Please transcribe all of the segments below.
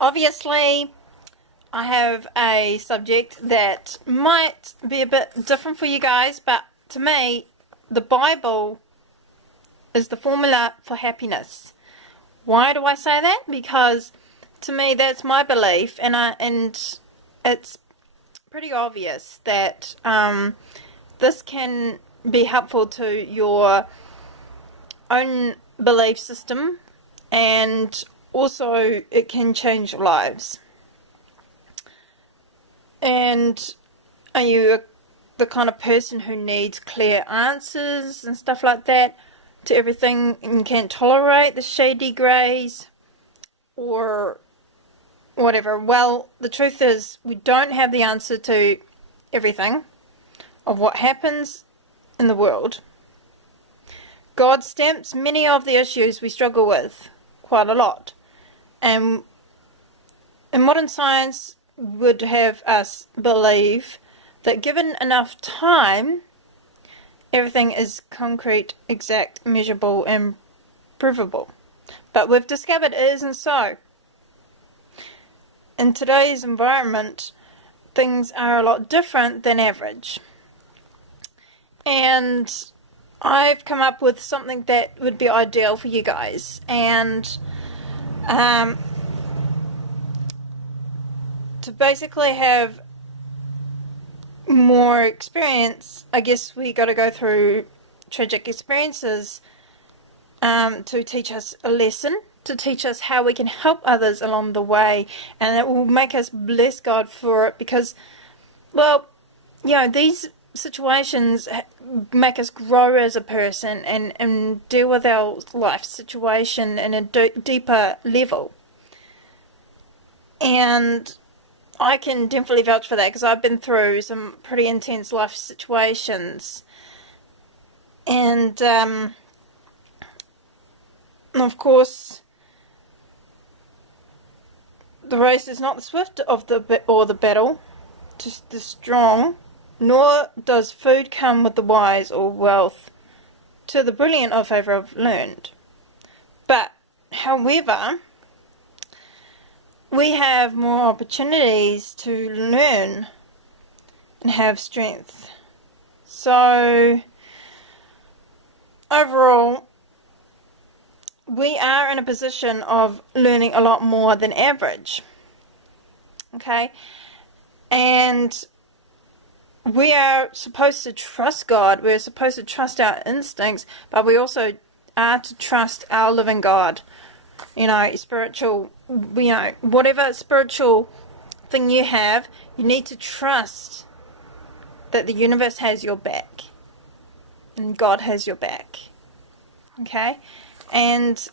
Obviously, I have a subject that might be a bit different for you guys, but to me, the Bible is the formula for happiness. Why do I say that? Because to me, that's my belief, and it's pretty obvious that this can be helpful to your own belief system, and also it can change lives. And are you the kind of person who needs clear answers and stuff like that to everything and can't tolerate the shady greys or whatever? Well, the truth is we don't have the answer to everything of what happens in the world. God stamps many of the issues we struggle with quite a lot. And in modern science would have us believe that given enough time, everything is concrete, exact, measurable, and provable. But we've discovered it isn't so. In today's environment, things are a lot different than average. And I've come up with something that would be ideal for you guys. And to basically have more experience, I guess we got to go through tragic experiences to teach us a lesson, to teach us how we can help others along the way, and it will make us bless God for it because, well, you know, these situations make us grow as a person and deal with our life situation in a deeper level. And I can definitely vouch for that because I've been through some pretty intense life situations. And of course, the race is not the swift or the battle, just the strong, nor does food come with the wise or wealth to the brilliant or favour of learned. But, however, we have more opportunities to learn and have strength. So, overall, we are in a position of learning a lot more than average. Okay? And we are supposed to trust God. We're supposed to trust our instincts, but we also are to trust our living God. You know, spiritual, you know, whatever spiritual thing you have, you need to trust that the universe has your back and God has your back. Okay? And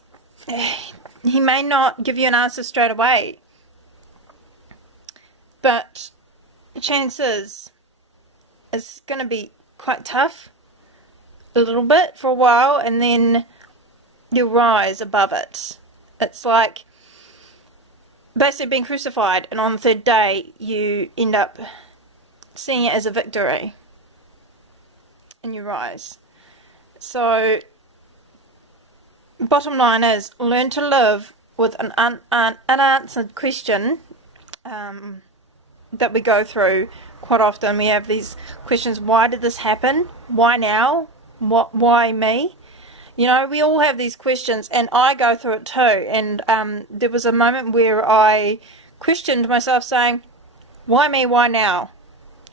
He may not give you an answer straight away, but chances it's going to be quite tough a little bit for a while, and then you'll rise above it. It's like basically being crucified, and on the third day you end up seeing it as a victory and you rise. So bottom line is, learn to live with an unanswered question that we go through quite often. We have these questions: why did this happen? Why now? Why me? You know, we all have these questions, and I go through it too. And there was a moment where I questioned myself, saying, why me? Why now?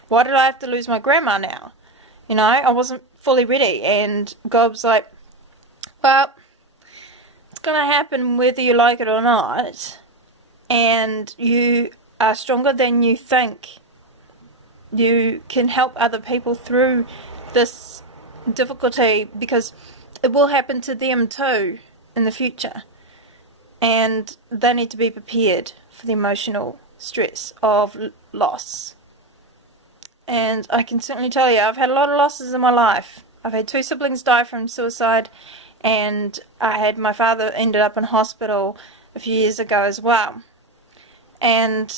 Why did I have to lose my grandma now? You know, I wasn't fully ready. And God was like, well, it's going to happen whether you like it or not. And you are stronger than you think. You can help other people through this difficulty because it will happen to them too in the future, and they need to be prepared for the emotional stress of loss. And I can certainly tell you, I've had a lot of losses in my life. I've had 2 siblings die from suicide, and I had my father ended up in hospital a few years ago as well. And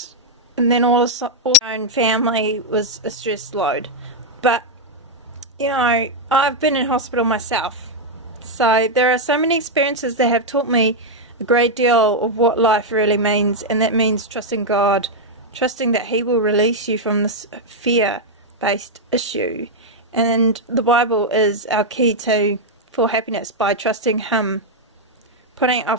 then all my own family was a stress load. But, you know, I've been in hospital myself. So there are so many experiences that have taught me a great deal of what life really means, and that means trusting God, trusting that He will release you from this fear-based issue. And the Bible is our key for happiness by trusting Him, putting our